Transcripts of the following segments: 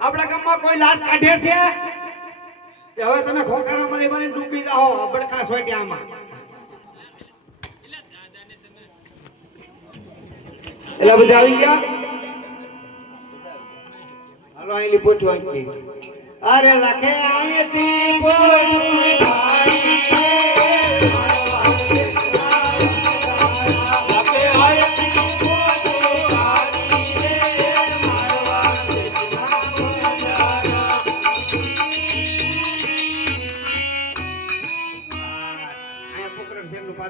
આપણા ગામમાં કોઈ લાજ કાઢે છે કે હવે તમે ખોખારા મારી મારી ડૂબી જાઓ અબડકા સોટ્યામાં એલા બધા આવી ગયા હાલો આઈલી પૂછવા કે અરે લખે આયેતી બોલું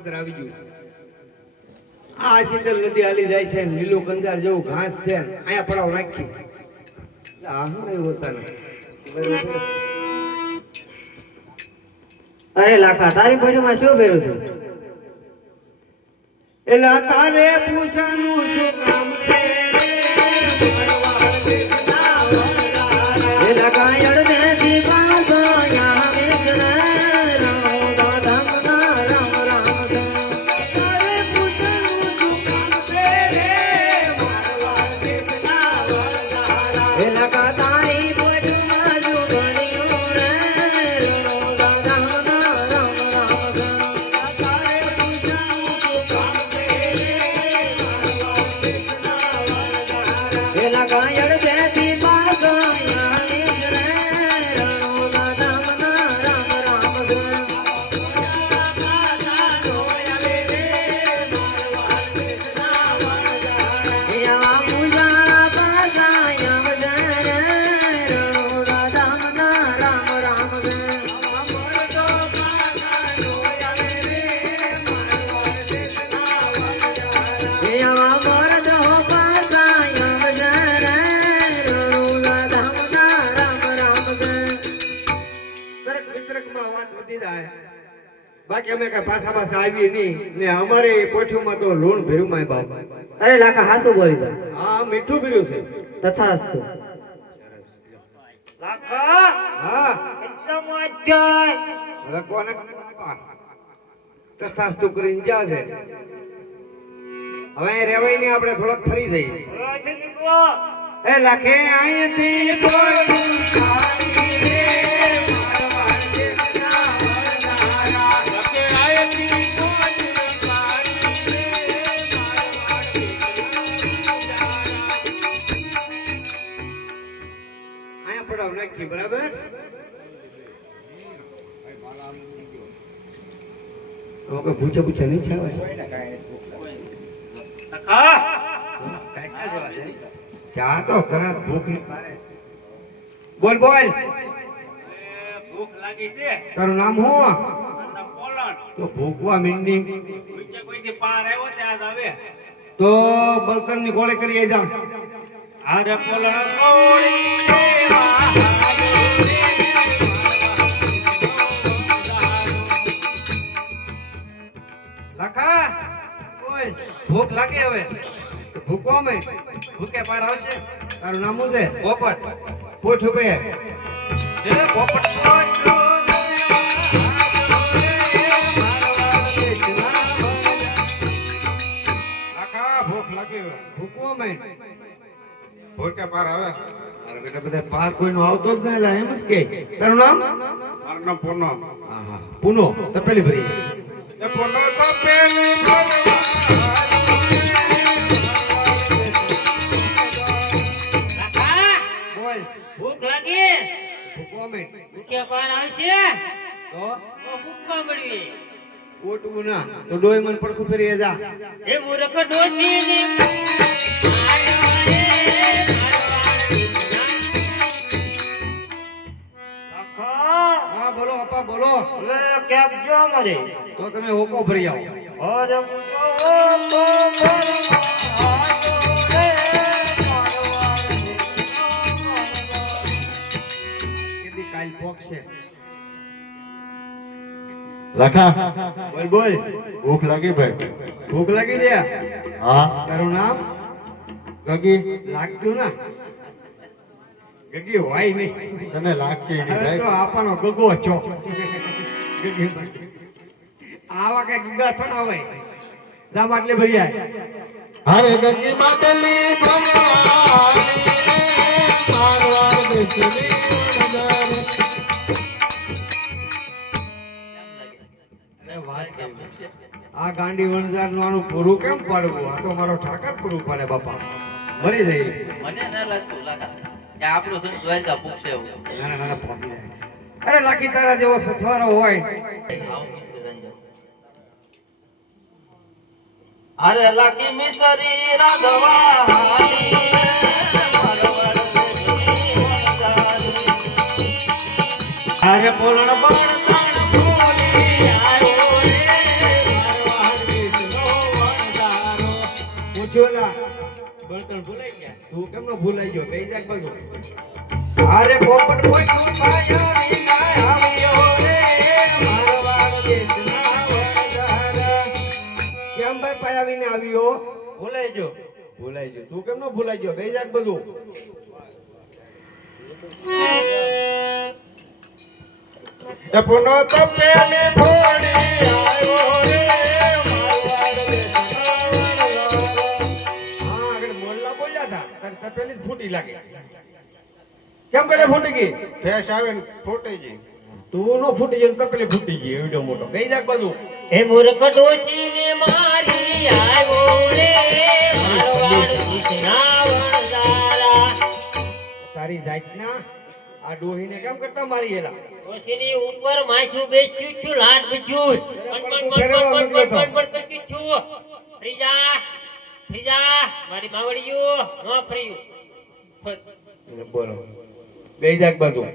ભાઈ આવી ગયું આ શીતલ નદી હાલી જાય છે લીલું કંજાર જેવું ઘાસ છે અહીંયા પડાવ નાખ્યું આ હું એવું સાને અરે લાખા તારી બોડીમાં શું ભર્યું છે એલા તારે પૂછાનું શું કામ રે એલા કાયડ ને દીવાસો યા વિચરે બાકી અમે કઈ પાછા પાછા આવી નહીં ને અમારે પોઠીમાં તો લોણ ભર્યું માય બાપ અરે લાખા હાસુ બોલી દે હા મીઠું ભર્યું છે તથાસ્તુ લાખા હા એકદમ અજય હવે કોને તથાસ્તુ કરીને જા છે હવે રેવાય નહીં આપણે થોડોક ફરી જઈએ એ લખે અહીંથી બોલું બરાબર પૂછે પૂછે નહીં છે ચા તો ખરા ભૂખ બોલ બોલ ભૂખ લાગી છે તારું નામ શું પોલણ તો ભૂખવા મીંડી કોઈ પાર આવ્યો ત્યાં આવે તો બળતણ ની ગોળે કરી જા અરે પોલણ ગોળી લાખા ઓય ભૂખ લાગે હવે ભૂખવા મે ભૂખે પાર આવશે તારું નામ શું છે પોપટ પૂછ બે એ પોપટ લાખા ભૂખ લાગે હવે ભૂખવા મે ભૂખે પાર આવે અરે બેટા બધા પાર કોઈનો આવતો જ નહીં એમ જ કે તારું નામ મારું નામ પૂનો હા હા પૂનો તપેલી ભરી એ પૂનો તપેલી ભરી કમેન્ટ ભૂખ્યા પાન આવશે તો તો ભૂખમાં મળવી ઓટવું ના તો ડોય મન પડખું ફેરી જા એ મૂર્ખ ડોશીની હા બોલો અપા બોલો કેમ જો મારે તો તમે હોકો ભરી આવો અરે કેદી કાલ પોક છે લખા બોલ બોલ ભૂખ લાગી ભાઈ ભૂખ લાગી છે હા તારું નામ ગગી લાગતું ના ગગી હોય નહીં તને લાગશે નહીં અરે ભાઈ તો આપવાનો ગગો છો ગગી આવા કઈ ગગા થોડા હોય જા માટલે ભરી આય અરે ગગી માટલી ભરવાની મારવાડ બેસલી નજર આ ગાંડી વણઝાર નું આનું પૂરું કેમ પાડવું આ તો મારો ઠાકર પૂરું પાડે બાપા મરી જાય મને ના લાગતું લાગા કે આપણો સંત દ્વારકા પૂછશે એવું નાના નાના પહોંચી જાય અરે લાખી તારા જેવો સથવારો હોય આવું કીધું રંજન. અરે લાકી મિસરી રાધવા અરે પોલણ પણ તાણ બોલી આવ્યો રે મારવાડ દેશનો વણઝારો. પૂછ્યો ના બળતણ ભૂલાઈ ગયા તું કેમ નો ભૂલાઈ ગયો બેઈ જા બધું અરે પોપટ પોટું પાયો વિના આવ્યો રે મારવાડ દેશના વણઝારા. કેમ ભાઈ પાયા વિના આવ્યો ભૂલાઈ ગયો તું કેમ નો ભૂલાઈ ગયો બેઈ જા બધું પુનો તો પેલી ફોડી આવ્યો રે મારવાડ દેશનો વણઝારો. હા આગળ મોલ્લા બોલ્યા હતા તાર તપેલી જ ફૂટી લાગે કેમ કરે ફૂટી ગઈ ફેસ આવે ને ફૂટી ગઈ તું નો ફૂટી ગઈ તપેલી ફૂટી ગઈ એવડો મોટો ગઈ જાક બધું એ મૂર્ખ ડોશીને મારી આવ્યો રે મારવાડ દેશના વણઝારા. તારી જાતના આ ડોહીને કેમ કરતા મારી એલા ડોશીની ઉપર માથું બેસ્યું છું લાટ બીજું ફ્રીજા મારી માવડીયું નો ફર્યું બોલો ગઈ જાક બધું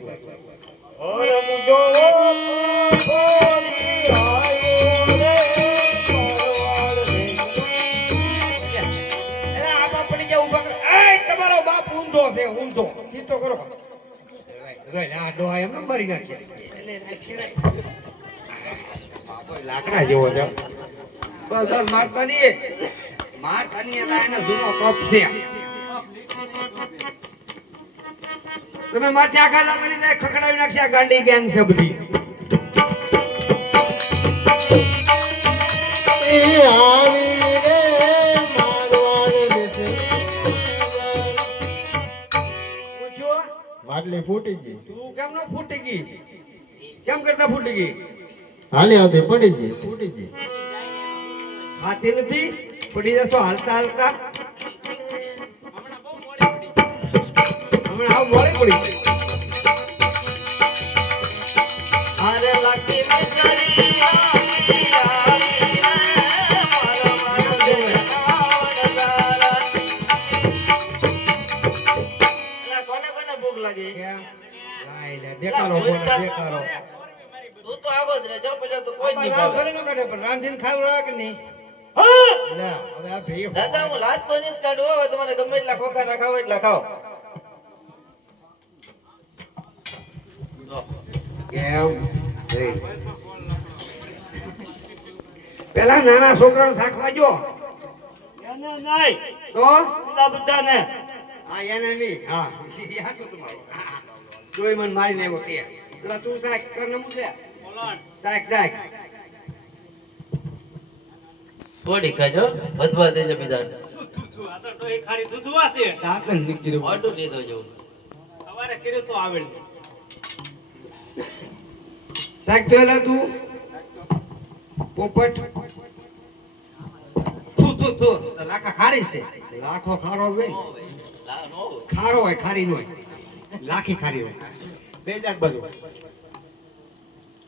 તમારો બાપ ઊંધો છે ઊંધો સીધો કરો આ ડોહા એમ મરી નાખશે લાકડા જેવો છે બસ બસ મારતા નહીં એલા એનો જૂનો કપ છે તમે માથે આખા દાતા ની જાય ખખડાવી નાખશે આ ગાંડી ગેંગ છે બધી એ આવી રે મારવાડ બેસલી પૂછ્યો માટલી ફૂટી ગઈ તું કેમ નો ફૂટી ગઈ કેમ કરતા ફૂટી ગઈ હાલી આવતી પડી ગઈ ફૂટી ગઈ ખાતી નથી પડી જશો હાલતા હાલતા હમણાં આવ મોડી પડી અરે લાકી મિસરી કોને કોને ભૂખ લાગી કેમ લાઈ લે દેખાડો બોલો દેખાડો તું તો આવો જ રે જો પછી તો કોઈ જ નહીં ભાવે ઘરે નો કાઢે પણ રાંધીને ખાવડા કે નહીં લે હવે આ ભઈ દાદા હું લાજ તો નહીં જ કાઢું હવે તમારે ગમે એટલા ખોખા ના ખાવ એટલા ખાઓ કેમ પેલા નાના છોકરાને શાકવા જો એને નહીં તો બધા બધાને હા એને નહીં હા યા શું તમારું જોઈ મન મારીને આવ્યો તે પેલા તું શાક કર ને મૂકે શાક શાક થોડી ખાજો વધવા દેજો બીજા આ તો ડોહી ખારી દૂધવા છે દાંતન નીકળી મોટું લીધો જેવું સવારે કર્યું તો આવડ શાક તો એલા તું પોપટ તું લાખા ખારી છે લાખો ખારો હોય ને. લા નો ખારો હોય ખારી નો હોય લાખી ખારી હોય બે જાત બાજુ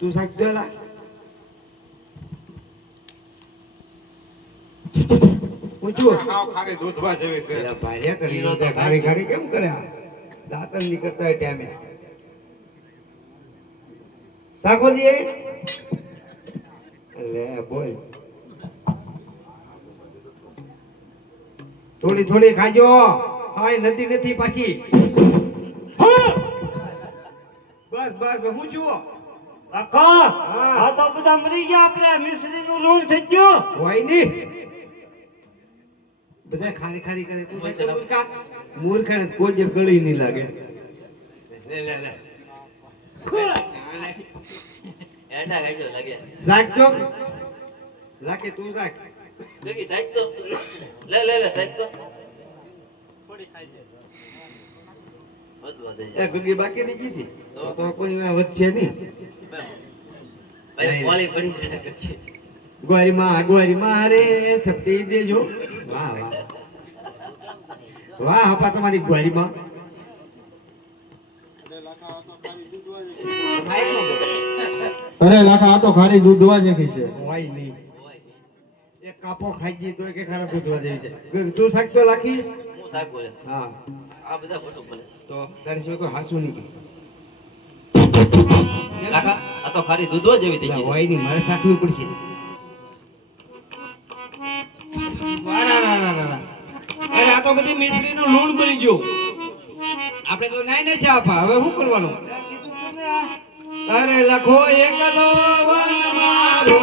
તું સાહેબ દેલા પૂછું સાવ ખારી દૂધવા જેવી કરે. પેલા ભાર્યા કરી લીધા. ખારી ખારી કેમ કરે આ? દાંતણ નીકળતા હોય ટાઈમે સાકોજી લે બોલ થોડી થોડી ખાજો હાય નદી નથી પાછી હા! બસ બસ હું જુઓ કાકા હા. આ તો બધા મરી ગયા આપણે મિશ્રીનું લૂણ થઈ ગયું હોય નહીં બધા ખારી ખારી કરે તું સાચો મૂર્ખા મૂર્ખા કોઈ જે ગળી નહીં લાગે લે લે લે એડા ખાઈ જો લાગે રાખજો રાખે તું રાખ દેખી સાઈડ તો લે લે લે સાઈડ તો બધું વધે એ ગુગી બાકી નહીં કીધી તો? તો કોઈ વચ્ચે નહીં ભાઈ પોલી પડી જાય પછી ગોરીમાં રે શક્તિ દેજો વાહ વાહ વાહ હપા તમારી ગોરીમાં અરે લાખા આ તો ખારી દૂધવા જેવી છે. હોય નહીં એક કાપો ખાઈ ગઈ તો કે ખરાબ દૂધવા જેવી છે તું શાકતો લાખી હું સાહેબ બોલે હા આ બધા ખોટું બોલે તો તારી સિવાય કોઈ હાસું નહીં કહે. કાકા આ તો ખારી દૂધો જેવી થઈ ગઈ હોય નહીં મારે શાકવી પડશે વાહ, રા, રા, રા, રા. અરે આ તો બધી મિશ્રીનું લૂણ બની ગયું આપણે તો નાઈ ને ચા પા હવે શું કરવાનું અરે લખો એકલો વન મારો